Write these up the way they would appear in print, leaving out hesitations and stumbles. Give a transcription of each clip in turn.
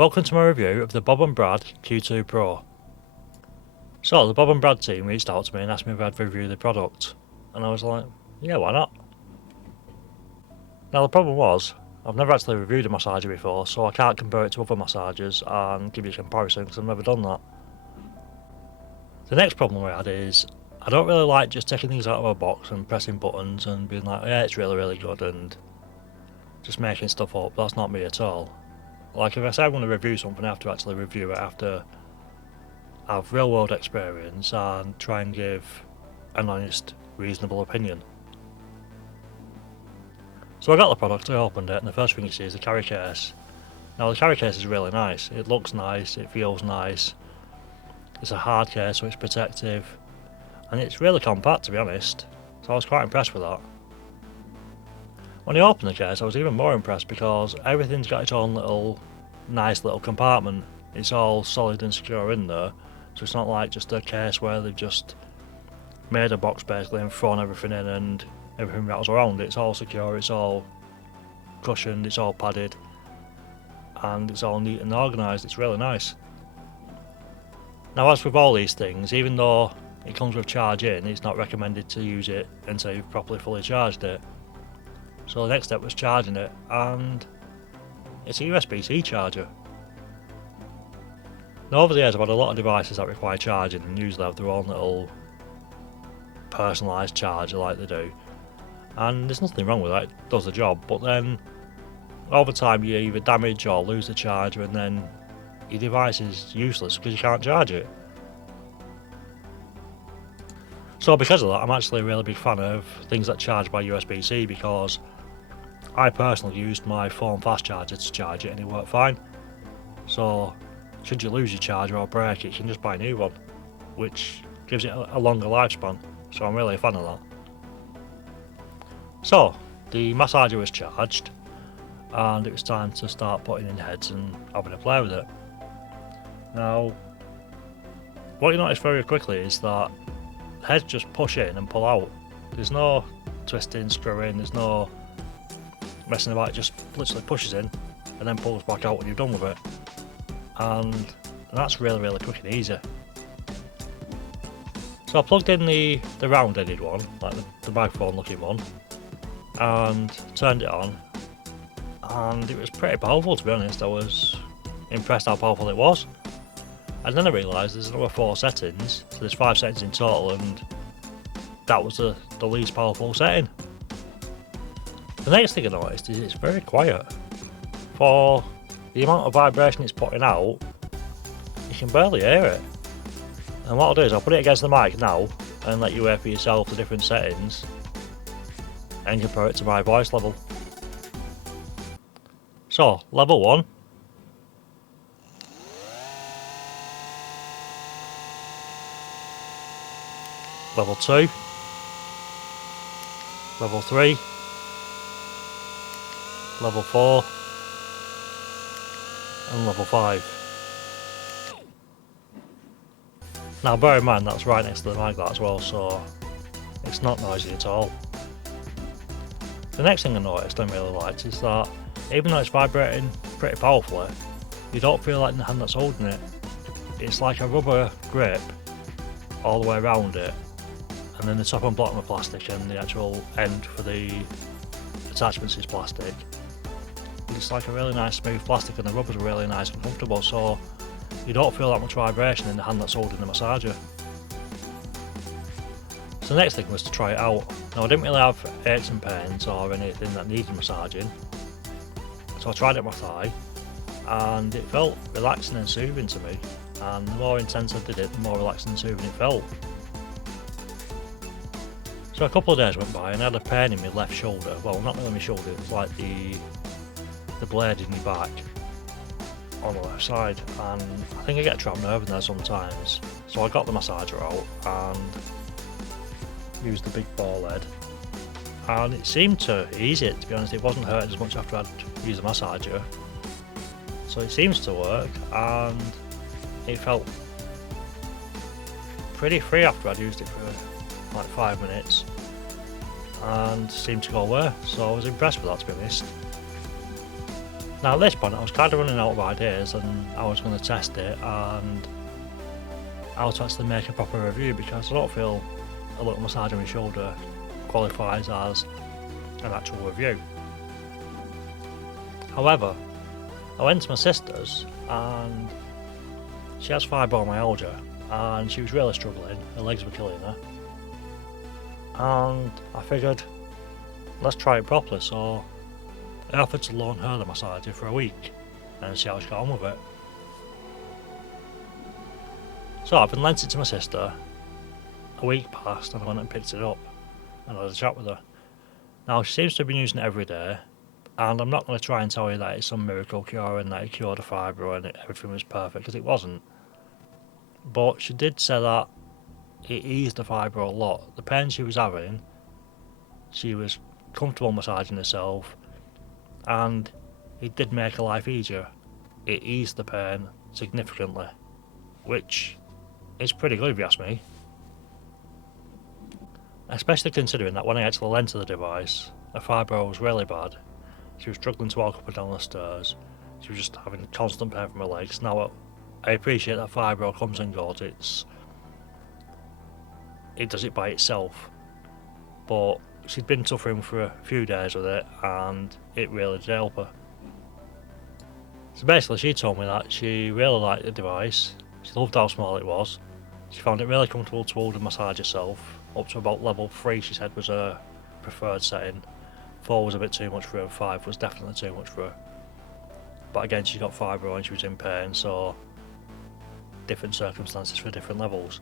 Welcome to my review of the Bob and Brad Q2 Pro. So the Bob and Brad team reached out to me and asked me if I'd review the product, and I was like, yeah, why not? Now the problem was, I've never actually reviewed a massager before, so I can't compare it to other massagers and give you a comparison because I've never done that. The next problem we had is, I don't really like just taking things out of a box and pressing buttons and being like, yeah, it's really good, and just making stuff up. That's not me at all. Like, if I say I'm going to review something, I have to actually review it after I have real world experience and try and give an honest, reasonable opinion. So I got the product, I opened it, and the first thing you see is the carry case. Now the carry case is really nice, it looks nice, it feels nice, it's a hard case so it's protective, and it's really compact to be honest, so I was quite impressed with that. When I opened the case I was even more impressed because everything's got its own nice little compartment. It's all solid and secure in there, so it's not like just a case where they've just made a box basically and thrown everything in and everything rattles around. It's all secure, it's all cushioned, it's all padded, and it's all neat and organised. It's really nice. Now as with all these things, even though it comes with charge in, it's not recommended to use it until you've properly fully charged it. So the next step was charging it, and it's a USB-C charger. Now over the years I've had a lot of devices that require charging and usually have their own little personalised charger like they do, and there's nothing wrong with that, it does the job, but then over time you either damage or lose the charger and then your device is useless because you can't charge it. So because of that, I'm actually a really big fan of things that charge by USB-C because I personally used my phone fast charger to charge it and it worked fine. So should you lose your charger or break it, you can just buy a new one, which gives it a longer lifespan, so I'm really a fan of that. So the massager was charged and it was time to start putting in heads and having a play with it. Now what you notice very quickly is that heads just push in and pull out. There's no twisting, screwing, there's no messing about, it just literally pushes in and then pulls back out when you're done with it. And that's really quick and easy. So I plugged in the round-headed one, like the microphone looking one, and turned it on, and it was pretty powerful to be honest. I was impressed how powerful it was. And then I realised there's another 4 settings, so there's 5 settings in total, and that was the least powerful setting. The next thing I noticed is it's very quiet. For the amount of vibration it's putting out, you can barely hear it. And what I'll do is I'll put it against the mic now and let you hear for yourself the different settings and compare it to my voice level. So, level 1. Level 2, level 3, level 4, and level 5. Now bear in mind that's right next to the mic that as well, so it's not noisy at all. The next thing I noticed and really liked is that even though it's vibrating pretty powerfully, you don't feel like the hand that's holding it. It's like a rubber grip all the way around it, and then the top and bottom are plastic and the actual end for the attachments is plastic. It's like a really nice smooth plastic and the rubbers are really nice and comfortable, so you don't feel that much vibration in the hand that's holding the massager. So the next thing was to try it out. Now I didn't really have aches and pains or anything that needed massaging, so I tried it on my thigh and it felt relaxing and soothing to me, and the more intense I did it, the more relaxing and soothing it felt. So a couple of days went by and I had a pain in my left shoulder. Well, not really my shoulder, it was like the blade in my back on the left side, and I think I get a trapped nerve in there sometimes. So I got the massager out and used the big ball head, and it seemed to ease it, to be honest. It wasn't hurting as much after I'd used the massager, so it seems to work, and it felt pretty free after I'd used it for like 5 minutes and seemed to go away, so I was impressed with that, to be honest. Now at this point I was kind of running out of ideas, and I was going to test it and how to actually make a proper review, because I don't feel a little massage on my shoulder qualifies as an actual review. However, I went to my sister's and she has fibromyalgia and she was really struggling, her legs were killing her, and I figured let's try it properly, so I offered to loan her the massager for a week and see how she got on with it. So I've been lent it to my sister, a week passed and I went and picked it up and I had a chat with her. Now she seems to have been using it every day, and I'm not going to try and tell you that it's some miracle cure and that it cured a fibro and everything was perfect, because it wasn't. But she did say that it eased the fibro a lot. The pain she was having, she was comfortable massaging herself, and it did make her life easier. It eased the pain significantly, which is pretty good if you ask me. Especially considering that when I actually lent her the device, her fibro was really bad. She was struggling to walk up and down the stairs. She was just having constant pain from her legs. Now, I appreciate that fibro comes and goes. It does it by itself. But she'd been suffering for a few days with it, and it really did help her. So basically, she told me that she really liked the device. She loved how small it was. She found it really comfortable to hold and massage herself. Up to about level 3, she said, was her preferred setting. 4 was a bit too much for her, 5 was definitely too much for her. But again, she got fibro and she was in pain, so different circumstances for different levels.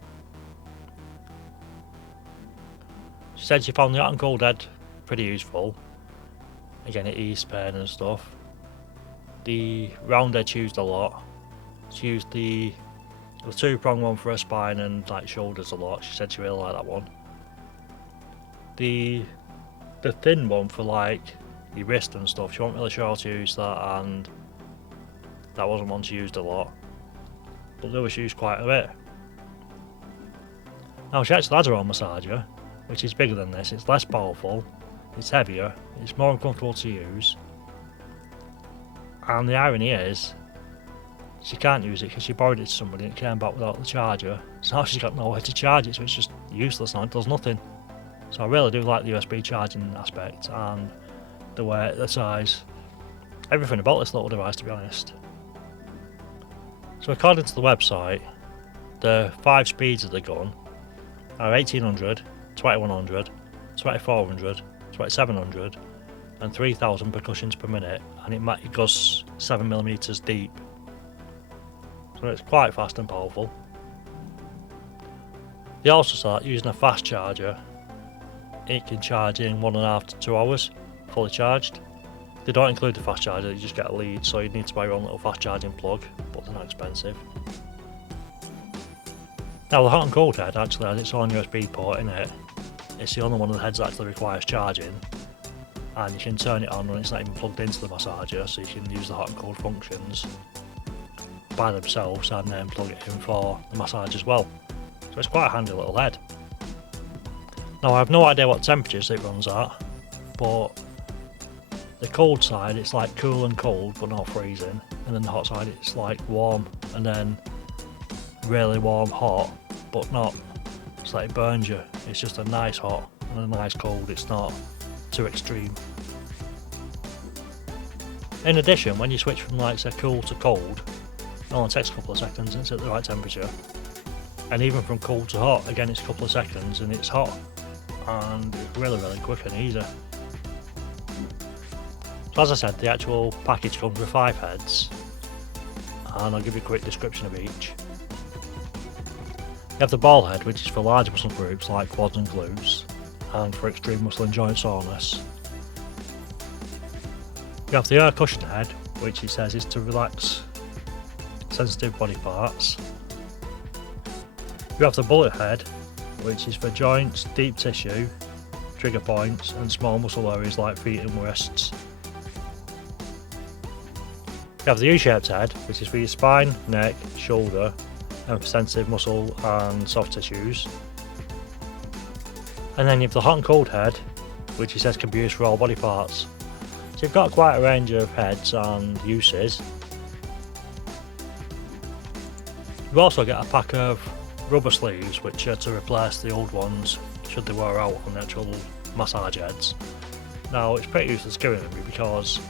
She said she found the hot and cold head pretty useful. Again, it eased pain and stuff. The round head she used a lot. She used the 2-prong one for her spine and like shoulders a lot. She said she really liked that one. The thin one for like your wrist and stuff, she wasn't really sure how to use that, and that wasn't one she used a lot. But the other she used quite a bit. Now she actually has her own massager, which is bigger than this. It's less powerful, it's heavier, it's more uncomfortable to use. And the irony is, she can't use it because she borrowed it to somebody and it came back without the charger. So now she's got nowhere to charge it, so it's just useless now, it does nothing. So I really do like the USB charging aspect and the weight, the size, everything about this little device, to be honest. So according to the website, the 5 speeds of the gun are 1800, 2100, 2400, 2700 and 3000 percussions per minute, and it goes 7mm deep. So it's quite fast and powerful. They also start using a fast charger. It can charge in 1.5 to 2 hours, fully charged. They don't include the fast charger, you just get a lead, so you need to buy your own little fast charging plug, but they're not expensive. Now the hot and cold head actually has its own USB port in it. It's the only one of the heads that actually requires charging, and you can turn it on when it's not even plugged into the massager, so you can use the hot and cold functions by themselves and then plug it in for the massage as well. So it's quite a handy little head. Now I have no idea what temperatures it runs at, but the cold side it's like cool and cold but not freezing, and then the hot side it's like warm and then really warm hot but not, it's like it burns you. It's just a nice hot and a nice cold, it's not too extreme. In addition, when you switch from like say cool to cold, it only takes a couple of seconds and it's at the right temperature. And even from cold to hot, again it's a couple of seconds and it's hot, and it's really quick and easy. So as I said, the actual package comes with 5 heads, and I'll give you a quick description of each. You have the ball head, which is for large muscle groups like quads and glutes, and for extreme muscle and joint soreness. You have the air cushion head, which it says is to relax sensitive body parts. You have the bullet head, which is for joints, deep tissue, trigger points and small muscle areas like feet and wrists. You have the U-shaped head, which is for your spine, neck, shoulder and for sensitive muscle and soft tissues. And then you have the hot and cold head, which it says can be used for all body parts. So you've got quite a range of heads and uses. You also get a pack of rubber sleeves which are to replace the old ones should they wear out on the actual massage heads. Now it's pretty useless giving them because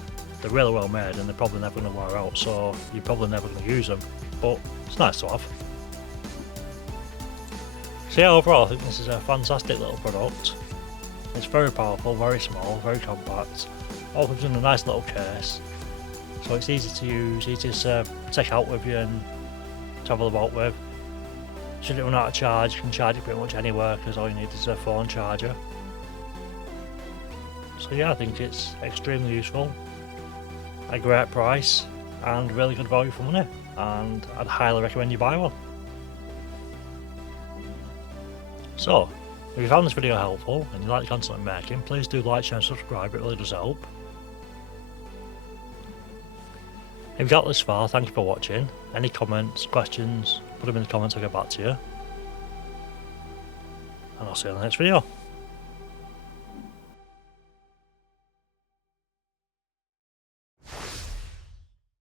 they're really well made and they're probably never going to wear out, so you're probably never going to use them, but it's nice to have. So yeah, overall I think this is a fantastic little product. It's very powerful, very small, very compact, all comes in a nice little case, so it's easy to use, easy to take out with you and travel about with. Should it run out of charge, you can charge it pretty much anywhere because all you need is a phone charger. So yeah, I think it's extremely useful, a great price and really good value for money, and I'd highly recommend you buy one. So, if you found this video helpful and you like the content I'm making, please do like, share and subscribe, it really does help. If you got this far, thank you for watching. Any comments, questions, put them in the comments, I'll get back to you. And I'll see you in the next video.